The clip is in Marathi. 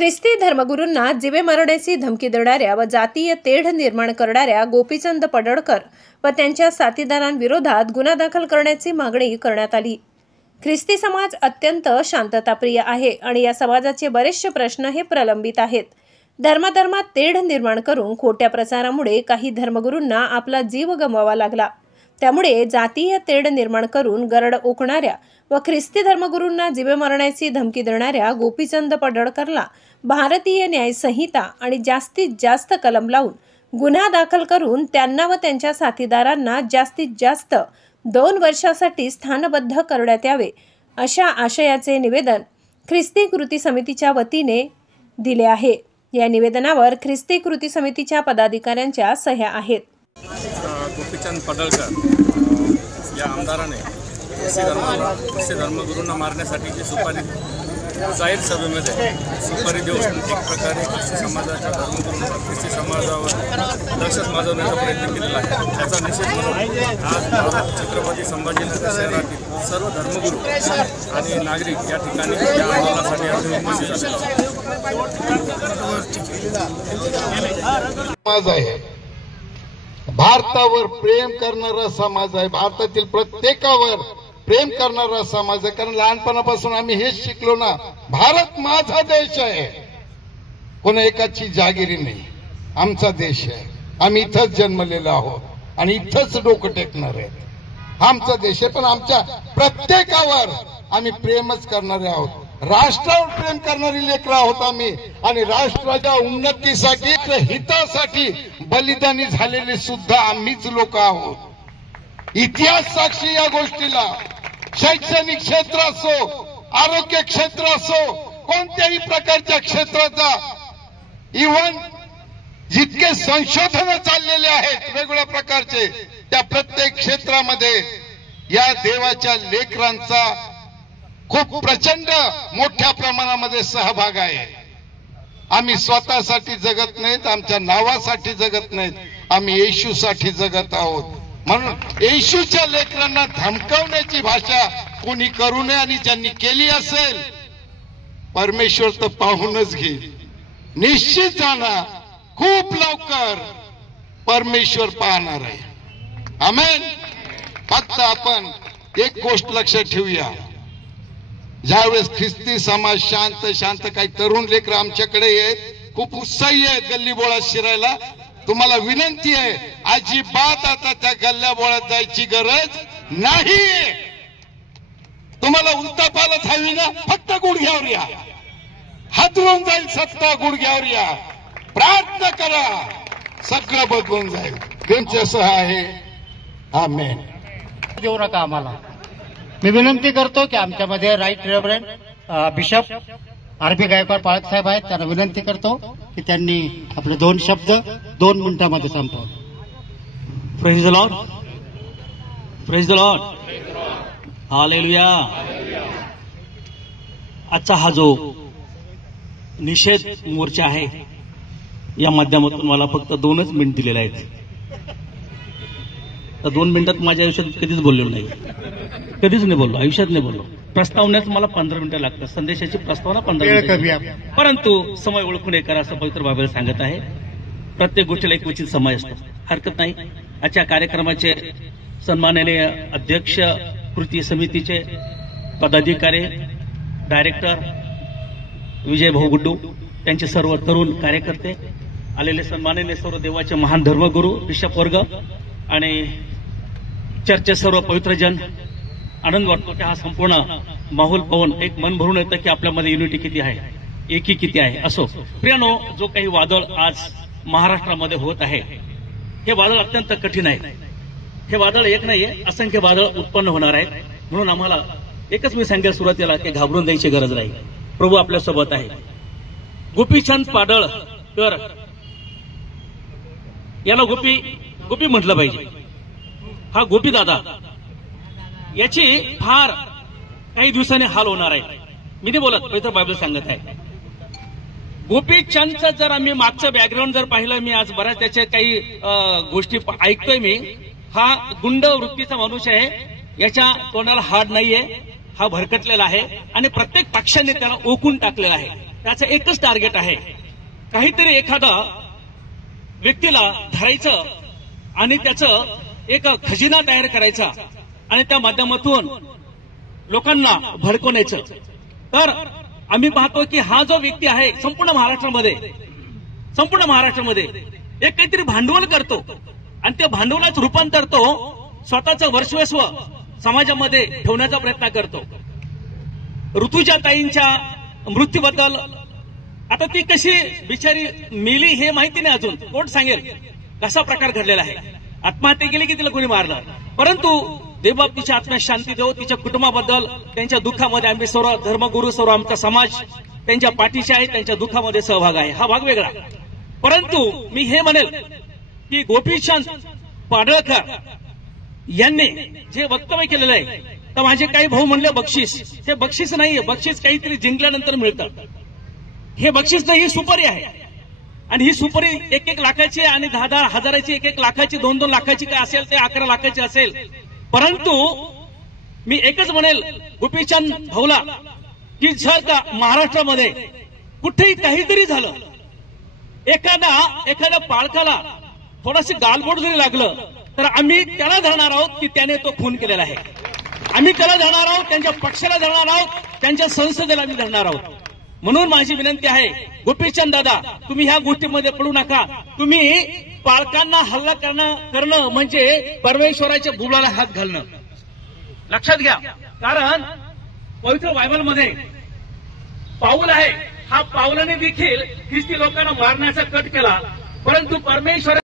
ख्रिस्ती धर्मगुरूंना जिवे मारण्याची धमकी देणाऱ्या व जातीय तेढ निर्माण करणाऱ्या गोपीचंद पडळकर व त्यांच्या साथीदारांविरोधात गुन्हा दाखल करण्याची मागणी करण्यात आली। ख्रिस्ती समाज अत्यंत शांतताप्रिय आहे आणि या समाजाचे बरेचसे प्रश्न हे प्रलंबित आहेत। धर्मात तेढ निर्माण करून खोट्या प्रचारामुळे काही धर्मगुरूंना आपला जीव गमवावा लागला। त्यामुळे जातीय तेढ निर्माण करून गरड ओकणाऱ्या व ख्रिस्ती धर्मगुरूंना जिवे मारण्याची धमकी देणाऱ्या गोपीचंद पडळकरला भारतीय न्याय संहिता आणि जास्तीत जास्त कलम लावून गुन्हा दाखल करून त्यांना व त्यांच्या साथीदारांना जास्तीत जास्त 2 वर्षासाठी स्थानबद्ध करण्यात यावे, अशा आशयाचे निवेदन ख्रिस्ती कृती समितीच्या वतीने दिले आहे। या निवेदनावर ख्रिस्ती कृती समितीच्या पदाधिकाऱ्यांच्या सह्या आहेत। गोपीचंद पडळकर या आमदाराने ख्रिस्ती धर्मगुरूंना मारण्यासाठी जी सुपारी जाहीर सभेमध्ये सुपारी देऊन एक प्रकारे ख्रिस्ती समाजाच्या धर्मगुरूंना ख्रिस्ती समाजावर दहशत माजवण्याचा प्रयत्न केलेला आहे। त्याचा निषेध म्हणून आज छत्रपती संभाजीनगर शहरातील सर्व धर्मगुरू आणि नागरिक या ठिकाणी या आंदोलनासाठी उपस्थित आहे। भारतावर प्रेम करणारा समाज आहे, भारतातील प्रत्येकावर प्रेम करणारा समाज आहे। कारण लहानपणापासून आम्ही हेच शिकलो ना, भारत माझा देश आहे, कोणा एकाची जागिरी नाही, आमचा देश आहे, आम्ही इथंच जन्मलेलो आहोत आणि इथंच डोकं टेकणार आहे। आमचा देश आहे, पण आमच्या प्रत्येकावर आम्ही प्रेमच करणारे आहोत, राष्ट्रावर प्रेम करणारी लेकरं आहोत आम्ही आणि राष्ट्राच्या उन्नतीसाठी हितासाठी बलिदानी झालेले सुद्धा आम्हीच लोक आहोत। इतिहास साक्षी या गोष्टीला। शैक्षणिक क्षेत्र असो, आरोग्य क्षेत्र असो, कोणत्याही प्रकारच्या क्षेत्राचा, इव्हन जितके संशोधन चाललेले आहेत वेगवेगळ्या प्रकारचे, त्या प्रत्येक क्षेत्रामध्ये या देवाच्या लेकरांचा खूप प्रचंड मोठ्या प्रमाणामध्ये सहभाग आहे। आम्ही स्वतःसाठी जगत नाहीत, आमच्या नावासाठी जगत नाहीत, आम्ही येशूसाठी जगत आहोत। म्हणून येशूच्या लेकरांना धमकावण्याची भाषा कोणी करू नये आणि ज्यांनी केली असेल परमेश्वर तर पाहूनच घेईल, निश्चित जाणार खूप लवकर परमेश्वर पाहणार आहे। आमेन। फक्त आपण एक गोष्ट लक्षात ठेवूया, ज्यावेळेस ख्रिस्ती समाज शांत काही तरुण लेकरं आमच्याकडे आहेत, खूप उत्साही आहेत गल्ली बोळात शिरायला, तुम्हाला विनंती आहे अजिबात आता त्या गल्ल्या बोळात जायची गरज नाही। तुम्हाला उलटा पालत हवी ना, फक्त गुडघ्यावर या, हातरून जाईल सत्ता, गुडघ्यावर या, प्रार्थना करा, सगळं बदलून जाईल। त्यांच्यासह आहे। आमेन। देऊ नका आम्हाला। मी विनंती करतो की आमच्यामध्ये right reverend bishop R B. Gaikwad पाळक साहेब आहेत, त्यांना विनंती करतो की त्यांनी आपले 2 शब्द 2 मिनिटांमध्ये संपवा। Praise the Lord, praise the Lord, hallelujah. आजचा हा जो निषेध मोर्चा आहे या माध्यमातून मला फक्त 2च मिनिट दिलेले आहेत। तर 2 मिनिटात माझ्या आयुष्यात कधीच बोललेलो नाही, कधीच नाही बोललो, आयुष्यात नाही बोललो। प्रस्तावनेच मला 15 मिनिटं लागतात, संदेशाची प्रस्तावना 15 मिनिटं, परंतु समय ओळखून हे करा असं पवित्र बायबल सांगत आहे। प्रत्येक गोष्टीला एक उचित समय असतो, हरकत नाही। आजच्या कार्यक्रमाचे सन्माननीय अध्यक्ष, कृती समितीचे पदाधिकारी, डायरेक्टर विजय भाऊ गुड्डू, त्यांचे सर्व तरुण कार्यकर्ते, आलेले सन्माननीय सर्व देवाचे महान धर्मगुरू, बिशप वर्ग आणि चर्चचे सर्व पवित्रजन, आनंद वाटतो की हा संपूर्ण माहोल पाहून एक मन भरून येतं की आपल्यामध्ये युनिटी किती आहे, एकी किती आहे। असो प्रियानो, जो काही वादळ आज महाराष्ट्रामध्ये होत आहे, हे वादळ अत्यंत कठीण आहे। हे वादळ एक नाहीये, असंख्य वादळ उत्पन्न होणार आहेत। म्हणून आम्हाला एकच मी सांगेल सुरुवातीला की घाबरून द्यायची गरज नाही, प्रभू आपल्यासोबत आहे। गोपीचंद पडळकर याला गोपी म्हटलं पाहिजे। हा गोपी दादा याची फार काही दिवसांनी हाल होणार आहे। मी नाही बोलत, पवित्र बायबल सांगत आहे। गोपीचंदचं जर आम्ही मागचं बॅकग्राऊंड जर पाहिलं, मी आज बऱ्याच त्याच्या काही गोष्टी ऐकतोय मी, हा गुंड वृत्तीचा मनुष्य आहे, याच्या तोंडाला हाड नाहीये, हा भरकटलेला आहे आणि प्रत्येक पक्षाने त्याला ओकून टाकलेला आहे। त्याचं एकच टार्गेट आहे, काहीतरी एखादा व्यक्तीला धरायचं आणि त्याचं एक खजिना तयार करायचा आणि त्या माध्यमातून लोकांना भडकवण्याचं. तर आम्ही पाहतो की हा जो व्यक्ती आहे संपूर्ण महाराष्ट्रामध्ये एक काहीतरी भांडवल करतो आणि त्या भांडवलाचं रूपांतर तो स्वतःचं वर्चस्व समाजामध्ये ठेवण्याचा प्रयत्न करतो. ऋतुजा ताईंच्या मृत्यूबद्दल आता ती कशी बिचारी मेली हे माहिती नाही, अजून कोण सांगेल कसा प्रकार घडलेला आहे. आत्महत्या केली की तिला कोणी मारलं, परंतु देवबाप तिच्या आत्म्यास शांती देव. तिच्या कुटुंबाबद्दल त्यांच्या दुःखामध्ये आम्ही सर्व धर्मगुरू सर्व आमचा समाज त्यांच्या पाठीशी आहे, त्यांच्या दुःखामध्ये सहभाग आहे. हा भाग वेगळा. परंतु मी हे म्हणेल की गोपीचंद पडळकर यांनी जे वक्तव्य केलेलं आहे, तर माझे काही भाऊ म्हणले बक्षीस, हे बक्षीस नाहीये. बक्षीस काहीतरी जिंकल्यानंतर मिळतं. हे बक्षीस नाही, ही सुपारी आहे. आणि ही सुपारी 1-1 लाखाची आणि 10-10 हजाराची, 1-1 लाखाची, 2-2 लाखाची काय असेल ते 11 लाखाची असेल. परंतु मी एकच म्हणेल गोपीचंद भाऊला की जर का महाराष्ट्रामध्ये कुठेही काहीतरी झालं, एखाद्या पालकाला थोडंसं गालबोट जरी लागलं, तर आम्ही त्याला धरणार आहोत की त्याने तो खून केलेला आहे. आम्ही त्याला धरणार आहोत, त्यांच्या पक्षाला धरणार आहोत, त्यांच्या संसदेला आम्ही धरणार आहोत. म्हणून माझी विनंती आहे, गोपीचंद दादा तुम्ही ह्या गोष्टीमध्ये पडू नका. तुम्ही पालकांना हल्ला करणं म्हणजे परमेश्वराच्या बुबलाला हात घालणं. लक्षात घ्या, कारण पवित्र बायबलमध्ये पाऊल आहे. हा पावलाने देखील ख्रिस्ती लोकांना मारण्याचा कट केला, परंतु परमेश्वर